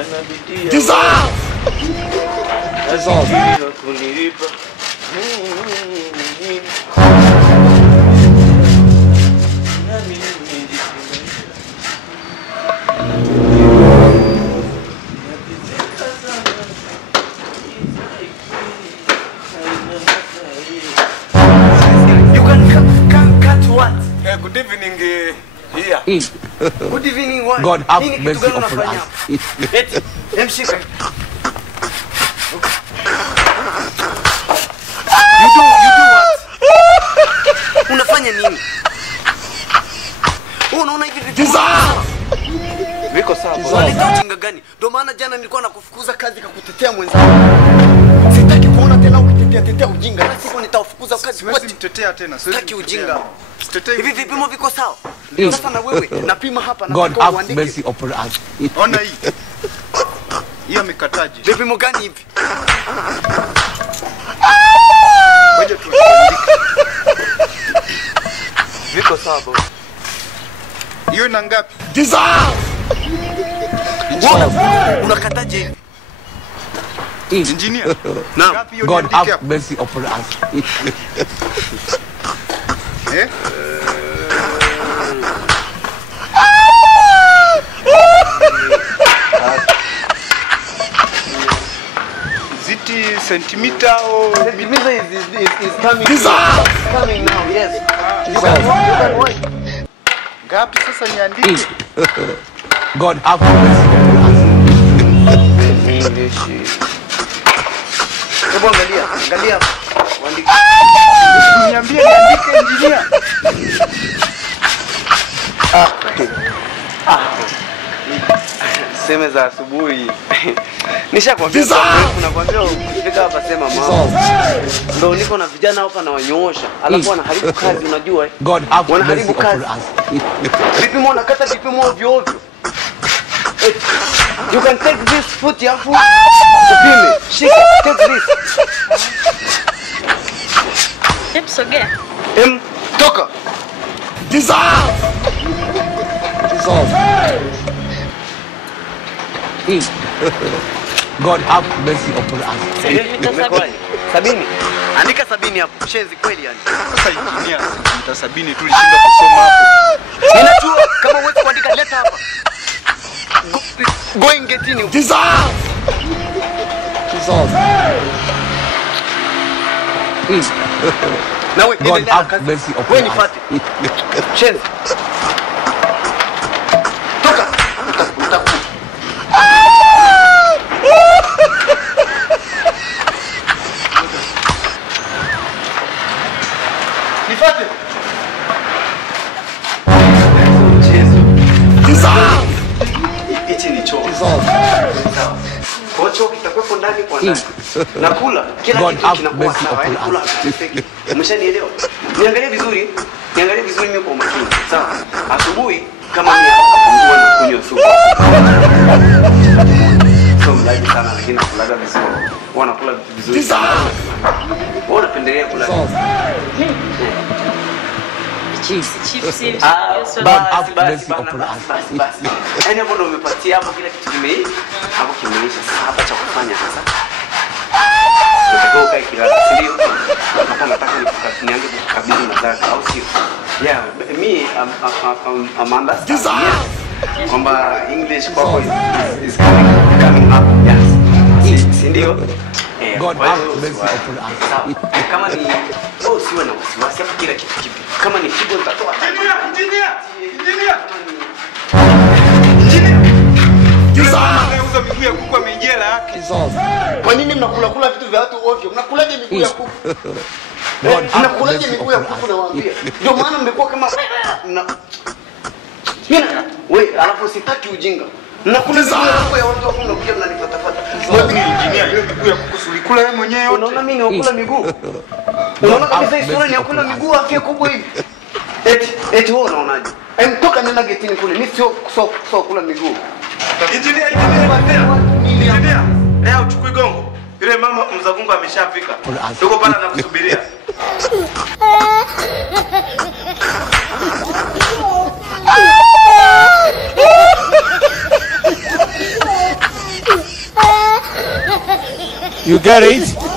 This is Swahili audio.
Dissolve! You can cut what? Good evening here. Good evening what? God have mercy upon us. Mshika. You do what? Unafanya nini? Unaona hivi vitu? Viko sawa. Unaleta ujinga gani? Ndio maana jana nilikuwa nakufukuza kazi kakutetea mwenzangu. Sitaki kuona tena ukitetea ujinga. Na siku nitawafukuza kazi. Siwezi mtetea tena. Sitaki ujinga. Sitetei. Hivi vipimo viko sawa? Sasa na wewe napima hapa na God have mercy upon us. Ona hii. Hiyo mikataji. Vipimo gani hivi? Ngoja tu. Viko sawa boss. Hiyo ina ngapi? Dissolve! Unakataje hivi? Engineer. Naam. Ngapi hiyo God niandike have hapo? mercy upon us. Eh? Ziti centimeter or Centimeter is coming. Dissolve! Coming now, yes. ngapi sasa niandike? God have mercy upon us. Hebu angalia. Andika. Niambie niandike engineer. Sema za asubuhi. Nishakwambia unakwambia ukifika hapa sema mama. Ndio niko na vijana hapa na wanyoosha. Alafu wanaharibu kazi unajua eh. God have mercy Wanaharibu upon kazi. us. Vipimo nakata vipimo ovyo ovyo. You can take this foot yafu. Upime. Shika, take this. Sogea. Toka. Dissolve! God have mercy upon us. Sabini. Andika 70 hapo. Shenzi kweli yani. Sasa engineer, mita 70 tulishinda kusoma hapo. Ninajua kama uwezi kuandika leta hapa. Going getini. Dissolve! Na wewe God have mercy upon wewe us. nifate. Shenzi. Toka. Nifate. Dissolve! Hichi ni choo. Kwa choo kitakuwa ndani kwa ndani. Nakula kila God kitu have kinakuwa mercy sawa. upon Kula perfect. Umeshanielewa? Niangalie vizuri mimi kwa makini. Sawa. Asubuhi kama mimi napungua na kunywa supu. So mlaji sana lakini nakulaga vizuri. Wanakula vitu vizuri. Bora pendelea kula. Chips. Basi. Yaani hapo ndo umepatia hapo kila kitu hapo kimeisha. Sasa hapa cha kufanya sasa. Nataka ukae kilala, ndio. Hapa nataka nianze kukabidhi madaka au sio? Yeah, me I'm understand. Kwamba English kwako is coming up. Yes. Si ndio? God have mercy upon us. Kama ni siwe na wasiwasi hapo kila kitu kipi. Kama ni figo nitatoa. Engineer. Anauza miguu ya kuku amejela yake. Kwa nini mnakula vitu vya watu ovyo? Mnakulaje miguu ya kuku? Mnakulaje miguu ya kuku nawaambia? Ndio maana mmekuwa kama wewe alafu sitaki ujinga. Mnakula miguu ya kuku ya watu hapo mnakuja mnanifatafata. Wewe ni engineer, hiyo miguu ya kuku sulikula wewe mwenyewe. Unaona mimi nakula miguu? Unaona kabisa historia ni yakula miguu afya kubwa hivi. Eti wewe unaonaje? Toka nenda getini kule. Mimi sio kula miguu. Engineer. Leo uchukue gongo. Yule mama mzagungu ameshafika. Tuko pala na kusubiria. You get it?